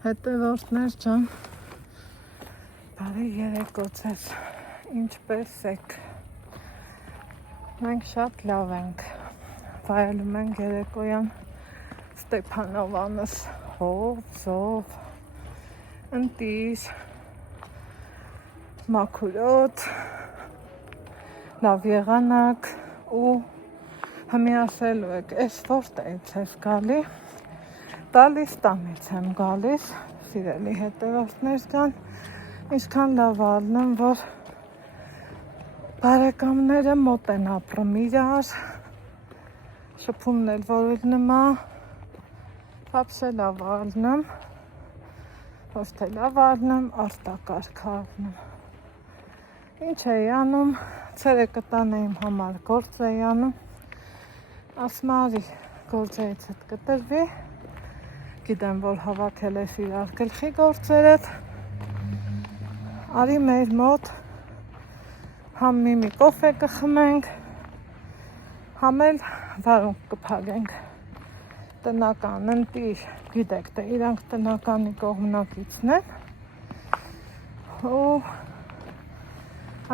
Հետևորդներ ջան, բարի երեկո ձեզ, ինչպես եք, մենք շատ լավ ենք, վայելում ենք երեկոյան Ստեփանովանս, հով, զով, ընտիր, մաքուրոտ, լավ եղանակ ու հմիասելու եք, ես որտեղից ես գալի, Տալիստանից եմ գալիս, սիրելի հետևորդներ կան, ինչքան լավ ալնում, որ բարեկամները մոտ են ապրում իրար, շփումն էլ որ նմա, вообще լավ ալնում, ոչ թե լավ ալնում, արտակարգ ալնում։ Ինչ էի անում, ցերեկը տանը իմ համար գործ էի անում, ասում արի գործերից հետ կտրվի, գիտեմ, որ հավաքել ես իրար գլխի գործերդ, արի մեր մոտ համ մի կոֆե կխմենք, համ էլ վարունգ կփակենք, տնական ընտիր, գիտեք, թե իրանք տնականի կողմնակիցն են, ու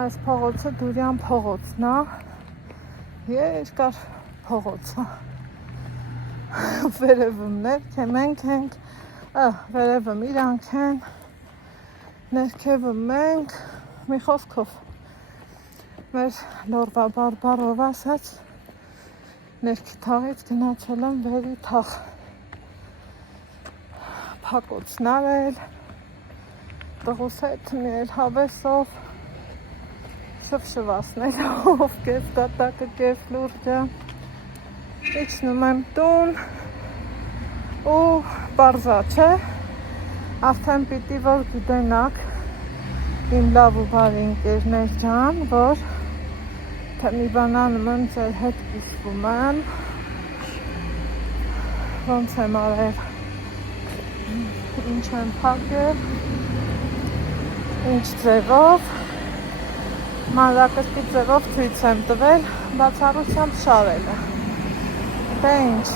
այս փողոցը Դուրյան փողոցն է, երկար փողոց է, վերևում մենք ենք, վերևում իրանք են, ներքևում մենք, մի խոսքով, մեր լորվա բարբարով ասած, ներքի թաղից գնացել եմ վերի թաղ, փակոցն արել, տղուս հետ միել հավեսով, շվշվասներով, կես կատակը, կես լուրջը, իջնում եմ տուն ու պարզա չէ, արդեն պիտի որ գիտենաք իմ լավ ու բարի ընկերներ ջան, որ թե մի բան անում եմ ձեր հետ կիսվում եմ, ոնց եմ արել, ինչ եմ փակել, ինչ ձևով, մանրակրկիտ ձևով ցույց եմ տվել, բացառությամբ շարելը, դե ինչ,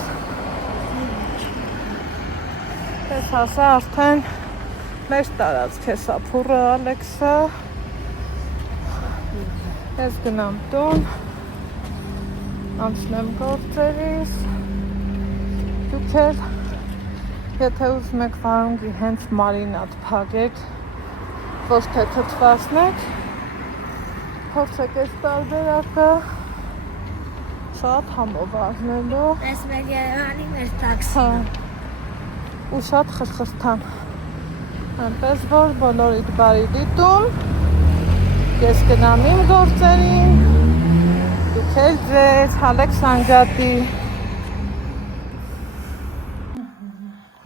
ես հասա արդեն մեր տարածք է սա փուրը Ալեքսը, ես գնամ տուն, անցնեմ գործերիս, դուք էլ, եթե ուզում եք վարունգի հենց մարինատ փակեք, ոչ թե թթվասնեք, փորձեք այս տարբերակը, շատ համով առնելու, այս մեր Երևանի մեր տաքսին, ու շատ խրխրթան, այնպես որ բոլորիդ բարի դիտում, ես գնամ իմ գործերին, դուք էլ ձեզ, Ալեքսանդրատի,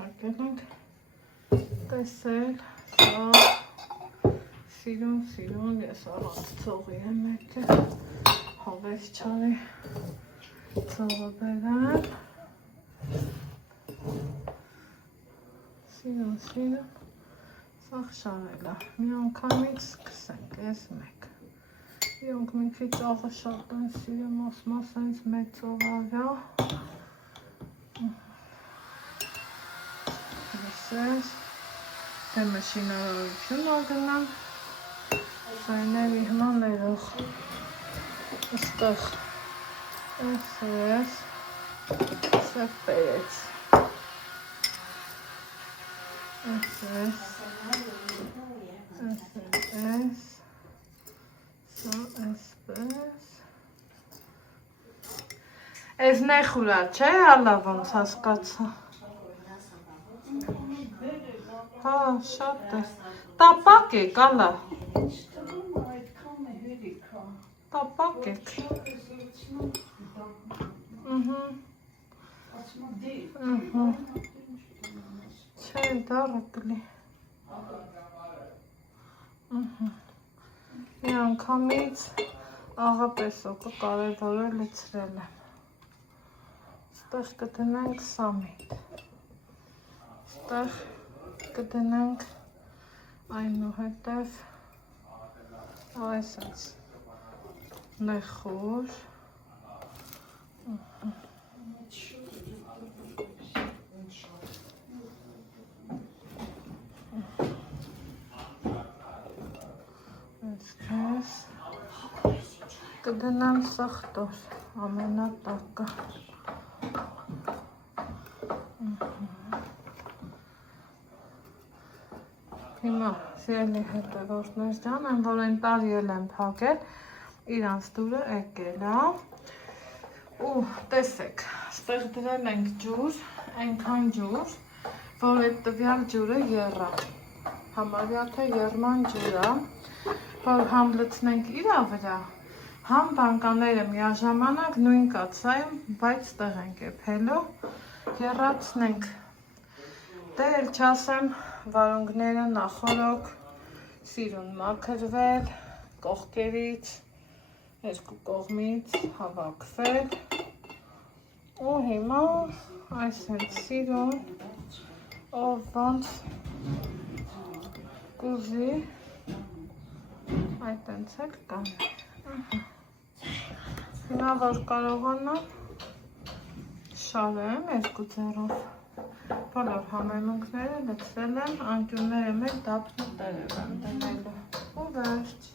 հարկել ենք տեսել, սա սիրուն, ես առանց ծողի եմ եկել, հավես չարի, ծողը բերեմ, սիրուն, սաղ շարել է, մի անգամից սկսենք, ես մեկ, իոնք մի քիչ ծաղը շատ են սիրում, ասմա սենց մեծ ծող ավյա, լսես, դե մշինարարություն ագնամ, սայների հմա ներող, ըստեղ, ես, սև պերեց, Ես, սա այսպես, ես նեխուրա չէ, ալա ոնց հասկացա, հա, շատ ես, տապակ եք, ալա, տապակ եք, չէ, դարը կլի, մի անգամից աղապեսոկը կարևորը լիցրել եմ, ստեղ կդնենք սամիտ, ստեղ կդնենք այնուհետև այսած նեխուր, կդնեմ սխտոր, ամենատակը։ Հիմա սիրելի հետևորդներ ջան, այն որ այն տարի էլ եմ փակել, իրանց դուրը եկել է։ Ու տեսեք, ստեղ դրել ենք ջուր, այնքան ջուր, որ այդ տվյալ ջուրը եռա։ Համարյա թե եռման ջուր է, որ համ լցնենք իրա վրա, համ բանկաները միաժամանակ նույն կաթսայում, բայց ստեղ ենք եփելու, եռացնենք։ Դե էլ չասեմ, վարունգները նախորոք սիրուն մաքրվել, կողքերից, երկու կողմից հավաքվել ու հիմա այս են սիրուն, ով ոնց կուզի, այդ ընց էլ կան։ Հիմա որ կարողանամ շարեմ երկու ձեռով, բոլոր համեմունքները լցրել եմ, անկյունները մեկ դափնտեր եմ դնելու ու վերջ։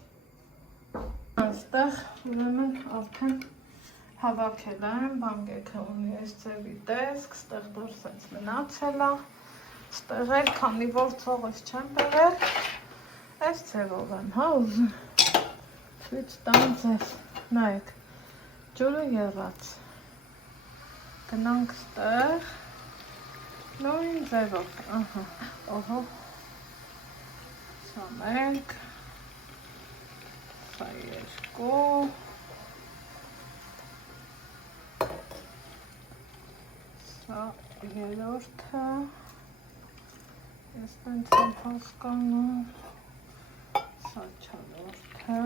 Այստեղ ուրեմն արդեն հավաքել եմ, բանկեքը ունի այս ձևի տեսք, ստեղ դոր սենց մնացել է, ստեղ էլ քանի որ ծողս չեմ բերել, այս ձևով եմ, հա ուզում, ցույց տամ ձեզ, նայեք, ջուրը եռած, գնանք ստեղ, նույն ձևով, ահա, ոհո, սա մեկ, սա երկու, սա երորդը, ես տենց եմ հասկանում, սա չորորդը,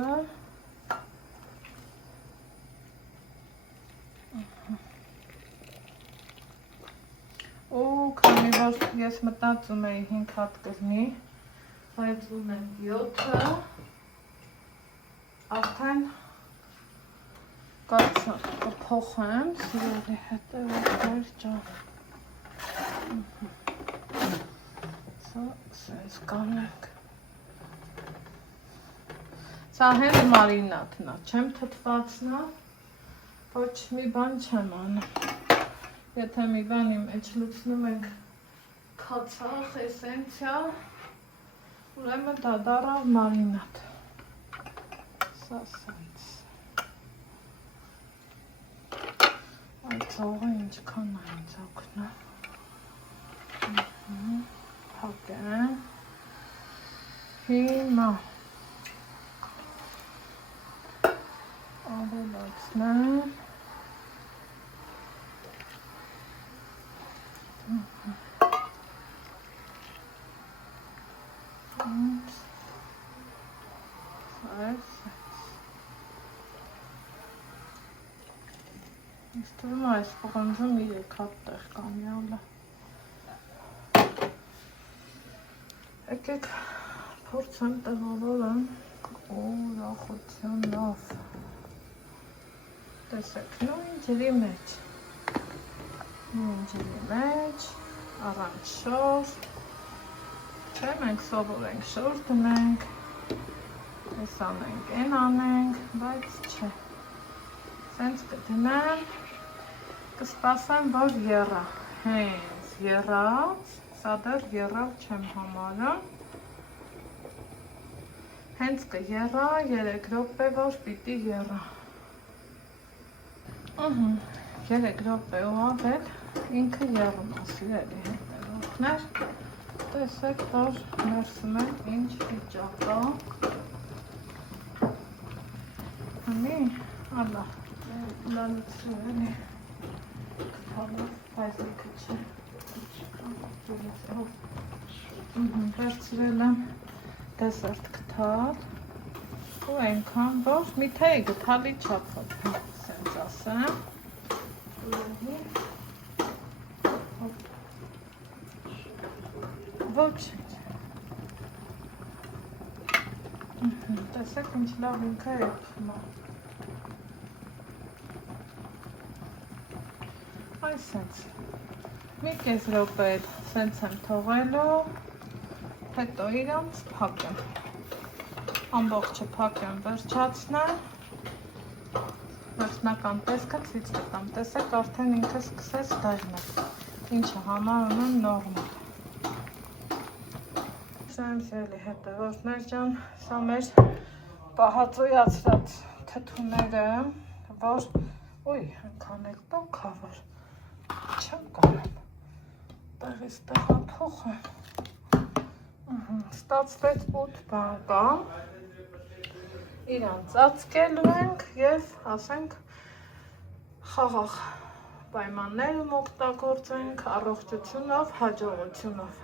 ու քանի որ ես մտածում էի 5 հատ կրնի, բայց ունեմ 7-ը, արդեն կփոխեմ, սիրելի հետևորդներ ջան, սա սենց կանենք, սա հենց մարինատն է, չեմ թթվածնա, ոչ մի բան չեմ անում, եթե մի բանի մեջ լուծնում ենք քացախ, էսենցիա, ուրեմն դա դառավ մարինատ, սա սենց, այդ ծողը ինչքան է ինձ օգնա, փակեմ, հիմա ավելացնեմ, Իստում այս պղնձում 3 հատ տեղ կանյալը, եկեք փորձեմ տեղավորեմ ուրախությունով, տեսեք նույն ջրի մեջ, առանց շոր, չէ մենք սովոր ենք շոր դնենք, ես անենք, են անենք, բայց չէ, սենց կդնեմ, կսպասեմ, որ եռա, հենց եռած, սա դեռ եռավ չեմ համարում, հենց կեռա 3 րոպե, որ պիտի եռա, 3 րոպե ու ավել, ինքը եռում է, սիրելի հետևորդներ, տեսեք, որ ներսում են ինչ վիճակ է, հանի, ալա, լալուցրու էլի, բայց լիքը չէ, վերցրել եմ դեսերտ կթալ ու այնքան, որ միթե գթալի չափով, սենց ասեմ, ոչ, տեսեք ինչ լավ ինքը եփում է, այս սենց, մի կես րոպե սենց եմ թողելու, հետո իրանց փակեմ, ամբողջը փակեմ վերջացնեմ, նախնական տեսքը ցույց տամ։ Տեսեք, արդեն ինքը սկսեց դեղնել, ինչը համարում եմ նորմալ։ Սրանցելի հետևորդներ ջան, սա մեր պահածոյացրած թթուները, որ, ոյ, հնքան էլ տոք որ չեմ կարեմ, տեղից տեղա փոխեմ, ստացվեց 8 բան, իրան ծածկելու ենք և ասենք խաղաղ պայմաններում օգտագործենք առողջությունով, հաջողությունով։